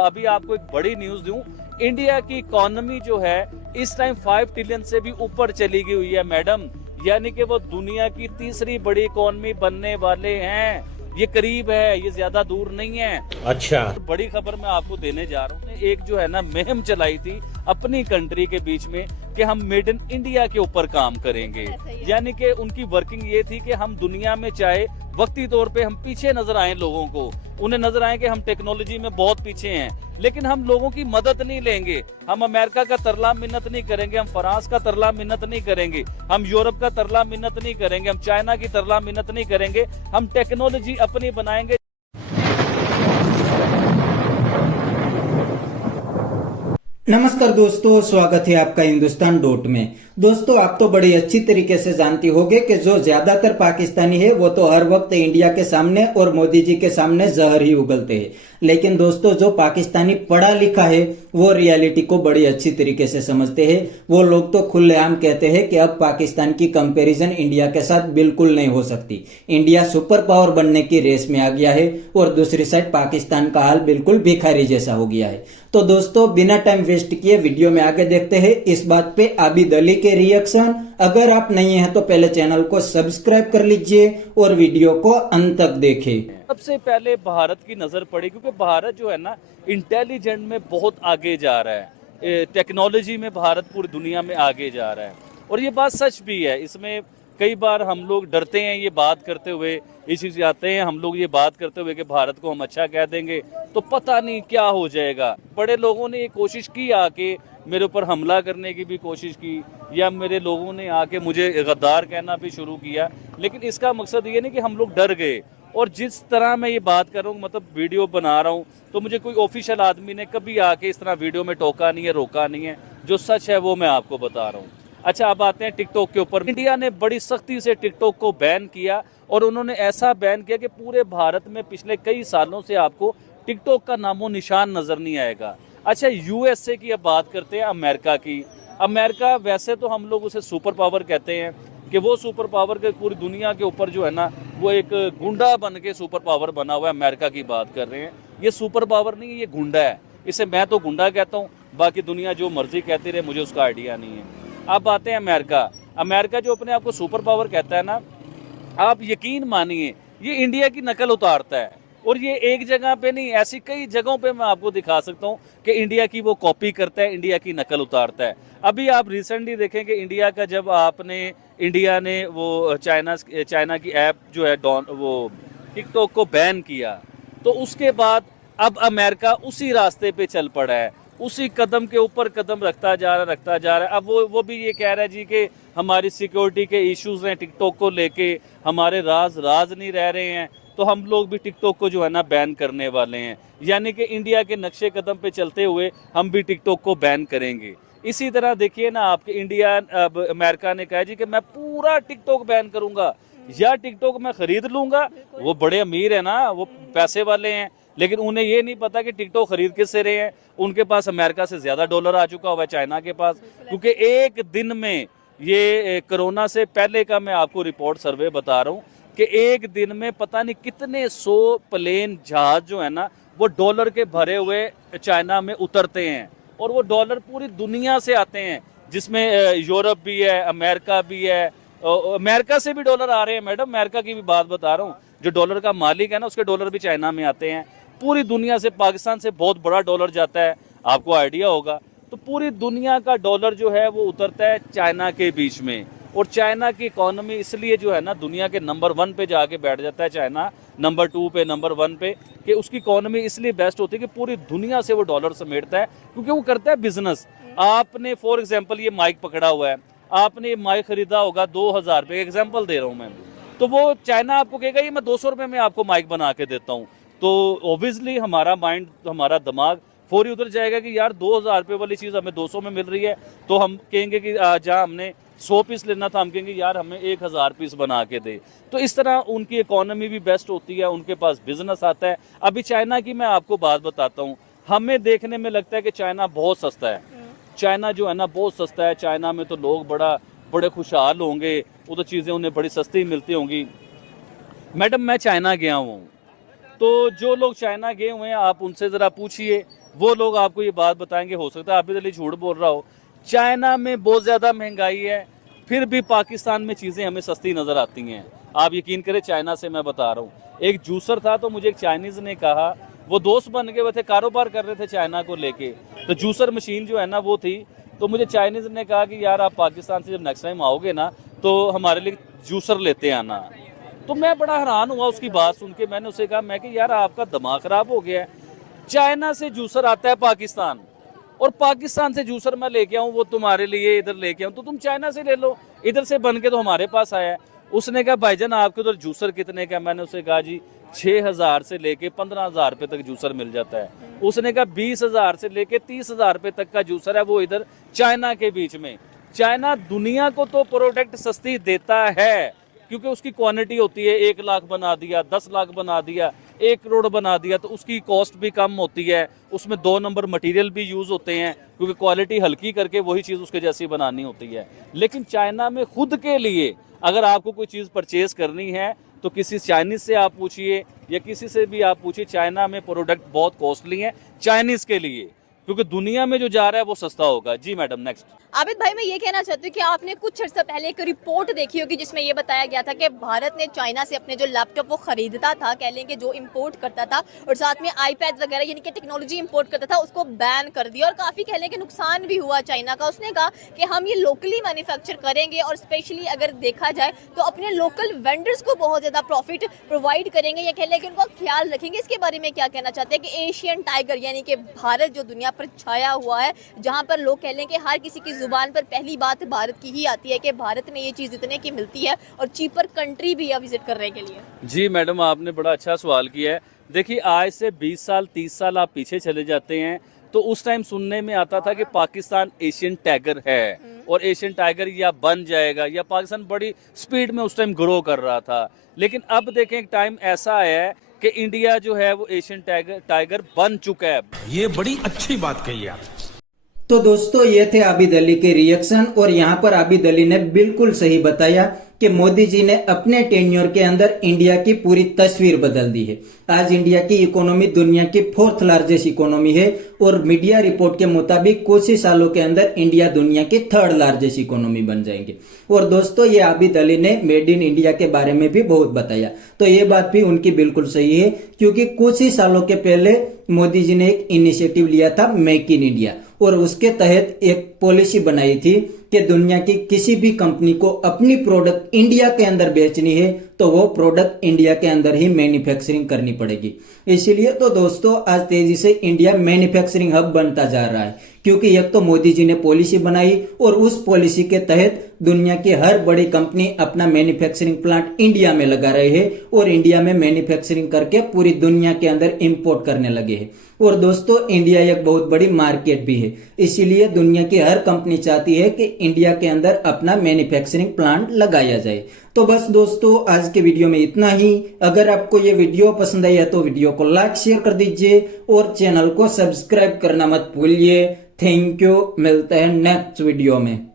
अभी आपको एक बड़ी न्यूज दूं, इंडिया की इकोनॉमी जो है इस टाइम 5 ट्रिलियन से भी ऊपर चली गई हुई है मैडम। यानी कि वो दुनिया की तीसरी बड़ी इकोनॉमी बनने वाले हैं। ये करीब है, ये ज्यादा दूर नहीं है। अच्छा, बड़ी खबर मैं आपको देने जा रहा हूँ। एक जो है ना मुहिम चलाई थी अपनी कंट्री के बीच में कि हम मेड इन इंडिया के ऊपर काम करेंगे। यानी कि उनकी वर्किंग ये थी कि हम दुनिया में चाहे वक्ती तौर पे हम पीछे नजर आए, लोगों को उन्हें नजर आए कि हम टेक्नोलॉजी में बहुत पीछे हैं, लेकिन हम लोगों की मदद नहीं लेंगे। हम अमेरिका का तरला मिन्नत नहीं करेंगे, हम फ्रांस का तरला मिन्नत नहीं करेंगे, हम यूरोप का तरला मिन्नत नहीं करेंगे, हम चाइना की तरला मिन्नत नहीं करेंगे। हम टेक्नोलॉजी अपनी बनाएंगे। नमस्कार दोस्तों, स्वागत है आपका हिंदुस्तान डॉट में। दोस्तों, आप तो बड़ी अच्छी तरीके से जानती होंगे कि जो ज्यादातर पाकिस्तानी है वो तो हर वक्त इंडिया के सामने और मोदी जी के सामने जहर ही उगलते हैं। लेकिन दोस्तों, जो पाकिस्तानी पढ़ा लिखा है वो रियलिटी को बड़ी अच्छी तरीके से समझते हैं। वो लोग तो खुलेआम कहते हैं कि अब पाकिस्तान की कंपैरिजन इंडिया के साथ बिल्कुल नहीं हो सकती। इंडिया सुपर पावर बनने की रेस में आ गया है और दूसरी साइड पाकिस्तान का हाल बिल्कुल भिखारी जैसा हो गया है। तो दोस्तों, बिना टाइम वेस्ट किए वीडियो में आगे देखते हैं इस बात पे आबिद अली के रिएक्शन। अगर आप नहीं हैं तो पहले चैनल को सब्सक्राइब कर लीजिए और वीडियो को अंत तक देखें। सबसे पहले भारत की नजर पड़ी, क्योंकि भारत जो है ना इंटेलिजेंट में बहुत आगे जा रहा है। टेक्नोलॉजी में भारत पूरी दुनिया में आगे जा रहा है और ये बात सच भी है। इसमें कई बार हम लोग डरते हैं ये बात करते हुए, इसी से आते हैं हम लोग ये बात करते हुए कि भारत को हम अच्छा कह देंगे तो पता नहीं क्या हो जाएगा। बड़े लोगों ने ये कोशिश की आके मेरे ऊपर हमला करने की भी कोशिश की, या मेरे लोगों ने आके मुझे गद्दार कहना भी शुरू किया, लेकिन इसका मकसद ये नहीं कि हम लोग डर गए। और जिस तरह मैं ये बात कर रहा हूँ, मतलब वीडियो बना रहा हूँ, तो मुझे कोई ऑफिशियल आदमी ने कभी आके इस तरह वीडियो में टोका नहीं है, रोका नहीं है। जो सच है वो मैं आपको बता रहा हूँ। अच्छा, अब आते हैं टिकटॉक के ऊपर। इंडिया ने बड़ी सख्ती से टिकटॉक को बैन किया और उन्होंने ऐसा बैन किया कि पूरे भारत में पिछले कई सालों से आपको टिकटॉक का नामो निशान नजर नहीं आएगा। अच्छा, यूएसए की अब बात करते हैं, अमेरिका की। अमेरिका वैसे तो हम लोग उसे सुपर पावर कहते हैं कि वो सुपर पावर के पूरी दुनिया के ऊपर जो है ना वो एक गुंडा बन के सुपर पावर बना हुआ है। अमेरिका की बात कर रहे हैं। ये सुपर पावर नहीं है, ये गुंडा है। इसे मैं तो गुंडा कहता हूँ, बाकी दुनिया जो मर्जी कहती रहे, मुझे उसका आइडिया नहीं है। अब आते हैं अमेरिका। अमेरिका जो अपने आप को सुपर पावर कहता है ना, आप यकीन मानिए ये इंडिया की नकल उतारता है। और ये एक जगह पे नहीं, ऐसी कई जगहों पे मैं आपको दिखा सकता हूँ कि इंडिया की वो कॉपी करता है, इंडिया की नकल उतारता है। अभी आप रिसेंटली देखें कि इंडिया का जब इंडिया ने वो चाइना की ऐप जो है वो टिकटॉक को बैन किया, तो उसके बाद अब अमेरिका उसी रास्ते पे चल पड़ा है, उसी कदम के ऊपर कदम रखता जा रहा है। अब वो भी ये कह रहा है जी कि हमारी सिक्योरिटी के इश्यूज हैं टिकटॉक को लेके, हमारे राज नहीं रह रहे हैं, तो हम लोग भी टिकटॉक को जो है ना बैन करने वाले हैं। यानी कि इंडिया के नक्शे कदम पे चलते हुए हम भी टिकटॉक को बैन करेंगे। इसी तरह देखिए ना, आपके अमेरिका ने कहा जी कि मैं पूरा टिकटॉक बैन करूंगा, या टिकटॉक मैं खरीद लूंगा। वो बड़े अमीर है ना, वो पैसे वाले हैं, लेकिन उन्हें ये नहीं पता कि टिकटॉक खरीद किस से रहे हैं। उनके पास अमेरिका से ज्यादा डॉलर आ चुका हुआ है चाइना के पास, क्योंकि एक दिन में ये कोरोना से पहले का मैं आपको रिपोर्ट सर्वे बता रहा हूँ कि एक दिन में पता नहीं कितने 100 प्लेन जहाज जो है ना वो डॉलर के भरे हुए चाइना में उतरते हैं। और वो डॉलर पूरी दुनिया से आते हैं, जिसमें यूरोप भी है, अमेरिका भी है। अमेरिका से भी डॉलर आ रहे हैं मैडम, अमेरिका की भी बात बता रहा हूँ। जो डॉलर का मालिक है ना, उसके डॉलर भी चाइना में आते हैं। पूरी दुनिया से, पाकिस्तान से बहुत बड़ा डॉलर जाता है, आपको आइडिया होगा। तो पूरी दुनिया का डॉलर जो है वो उतरता है चाइना के बीच में। और चाइना की इकोनॉमी इसलिए जो है ना दुनिया के नंबर 1 पे जाके बैठ जाता है चाइना, नंबर 2 पे, नंबर 1 पे, कि उसकी इकोनॉमी इसलिए बेस्ट होती है कि पूरी दुनिया से वो डॉलर समेटता है, क्योंकि वो करता है बिजनेस। आपने फॉर एग्जांपल ये माइक पकड़ा हुआ है, आपने ये माइक खरीदा होगा 2000 रुपये, एग्जाम्पल दे रहा हूँ मैं, तो वो चाइना आपको कहेगा ये मैं 200 रुपये में आपको माइक बना के देता हूँ। तो ऑब्वियसली हमारा माइंड, हमारा दिमाग फौरी उधर जाएगा कि यार 2000 रुपये वाली चीज़ हमें 200 में मिल रही है। तो हम कहेंगे कि जहाँ हमने 100 पीस लेना था, हम कहेंगे यार हमें 1000 पीस बना के दे। तो इस तरह उनकी इकोनॉमी भी बेस्ट होती है, उनके पास बिजनेस आता है। अभी चाइना की मैं आपको बात बताता हूँ। हमें देखने में लगता है कि चाइना बहुत सस्ता है, चाइना जो है ना बहुत सस्ता है, चाइना में तो लोग बड़े खुशहाल होंगे, वो तो चीज़ें उन्हें बड़ी सस्ती मिलती होंगी। मैडम, मैं चाइना गया हूँ, तो जो लोग चाइना गए हुए हैं आप उनसे ज़रा पूछिए वो लोग आपको ये बात बताएंगे। हो सकता है आबिद अली झूठ बोल रहा हो। चाइना में बहुत ज़्यादा महंगाई है, फिर भी पाकिस्तान में चीज़ें हमें सस्ती नज़र आती हैं। आप यकीन करें, चाइना से मैं बता रहा हूँ, एक जूसर था तो मुझे एक चाइनीज़ ने कहा, वो दोस्त बन गए, वो थे कारोबार कर रहे थे चाइना को लेके, तो जूसर मशीन जो है ना वो थी, तो मुझे चाइनीज़ ने कहा कि यार आप पाकिस्तान से जब नेक्स्ट टाइम आओगे ना तो हमारे लिए जूसर लेते आना। तो मैं बड़ा हैरान हुआ उसकी बात सुन के। मैंने उसे कहा, मैं कि यार आपका दिमाग खराब हो गया है, चाइना से जूसर आता है पाकिस्तान, और पाकिस्तान से जूसर मैं लेके आऊँ वो तुम्हारे लिए इधर लेके आऊँ, तो तुम चाइना से ले लो, इधर से बन के तो हमारे पास आया है। उसने कहा भाईजान आपके उधर जूसर कितने का? मैंने उसे कहा जी 6,000 से लेके 15,000 रुपये तक जूसर मिल जाता है। उसने कहा 20,000 से लेके 30,000 रुपये तक का जूसर है, वो इधर चाइना के बीच में। चाइना दुनिया को तो प्रोडक्ट सस्ती देता है क्योंकि उसकी क्वांटिटी होती है, 1 लाख बना दिया, 10 लाख बना दिया, 1 करोड़ बना दिया, तो उसकी कॉस्ट भी कम होती है, उसमें 2 नंबर मटेरियल भी यूज़ होते हैं क्योंकि क्वालिटी हल्की करके वही चीज़ उसके जैसी बनानी होती है। लेकिन चाइना में खुद के लिए अगर आपको कोई चीज़ परचेज करनी है तो किसी चाइनीज़ से आप पूछिए या किसी से भी आप पूछिए, चाइना में प्रोडक्ट बहुत कॉस्टली है चाइनीज़ के लिए, क्योंकि दुनिया में जो जा रहा है वो सस्ता होगा। जी मैडम, नेक्स्ट। आबिद भाई, मैं ये कहना चाहती हूँ कि आपने कुछ अर्सा पहले एक रिपोर्ट देखी होगी जिसमें ये बताया गया था कि भारत ने चाइना से अपने जो लैपटॉप वो खरीदता था, कह लें कि जो इंपोर्ट करता था, और साथ में आईपैड वगैरह यानी कि टेक्नोलॉजी इंपोर्ट करता था, उसको बैन कर दिया और काफ़ी कह लें कि नुकसान भी हुआ चाइना का। उसने कहा कि हम ये लोकली मैन्युफैक्चर करेंगे और स्पेशली अगर देखा जाए तो अपने लोकल वेंडर्स को बहुत ज़्यादा प्रॉफिट प्रोवाइड करेंगे, या कह लें कि उनका ख्याल रखेंगे। इसके बारे में क्या कहना चाहते हैं कि एशियन टाइगर यानी कि भारत जो दुनिया पर छाया हुआ है, जहाँ पर लोग कह लें कि हर किसी की जुबान पर पहली बात भारत की ही आती है कि भारत में ये चीज़ इतने की मिलती है और चीपर कंट्री भी है विजिट करने के लिए। जी मैडम, आपने बड़ा अच्छा सवाल किया है। देखिए, आज से 20 साल 30 साल आप पीछे चले जाते हैं तो उस टाइम सुनने में आता था कि पाकिस्तान एशियन टाइगर है और एशियन टाइगर या बन जाएगा, या पाकिस्तान बड़ी स्पीड में उस टाइम ग्रो कर रहा था। लेकिन अब देखें, एक टाइम ऐसा आया है कि इंडिया जो है वो एशियन टाइगर बन चुका है। ये बड़ी अच्छी बात कही आप। तो दोस्तों, ये थे आबिद अली के रिएक्शन, और यहाँ पर आबिद अली ने बिल्कुल सही बताया कि मोदी जी ने अपने टेन्योर के अंदर इंडिया की पूरी तस्वीर बदल दी है। आज इंडिया की इकोनॉमी दुनिया की 4th लार्जेस्ट इकोनॉमी है, और मीडिया रिपोर्ट के मुताबिक कुछ ही सालों के अंदर इंडिया दुनिया की 3rd लार्जेस्ट इकोनॉमी बन जाएंगे। और दोस्तों, ये आबिद अली ने मेड इन इंडिया के बारे में भी बहुत बताया, तो ये बात भी उनकी बिल्कुल सही है, क्योंकि कुछ ही सालों के पहले मोदी जी ने एक इनिशिएटिव लिया था मेक इन इंडिया, और उसके तहत एक पॉलिसी बनाई थी कि दुनिया की किसी भी कंपनी को अपनी प्रोडक्ट इंडिया के अंदर बेचनी है तो वो प्रोडक्ट इंडिया के अंदर ही मैन्युफैक्चरिंग करनी पड़ेगी। इसीलिए तो दोस्तों, आज तेजी से इंडिया मैन्युफैक्चरिंग हब बनता जा रहा है, क्योंकि एक तो मोदी जी ने पॉलिसी बनाई और उस पॉलिसी के तहत दुनिया की हर बड़ी कंपनी अपना मैन्युफैक्चरिंग प्लांट इंडिया में लगा रहे हैं और इंडिया में मैन्युफैक्चरिंग करके पूरी दुनिया के अंदर इंपोर्ट करने लगे हैं। और दोस्तों, इंडिया एक बहुत बड़ी मार्केट भी है, इसीलिए दुनिया की हर कंपनी चाहती है कि इंडिया के अंदर अपना मैन्युफैक्चरिंग प्लांट लगाया जाए। तो बस दोस्तों, आज के वीडियो में इतना ही। अगर आपको ये वीडियो पसंद आई है तो वीडियो को लाइक शेयर कर दीजिए और चैनल को सब्सक्राइब करना मत भूलिए। थैंक यू, मिलते हैं नेक्स्ट वीडियो में।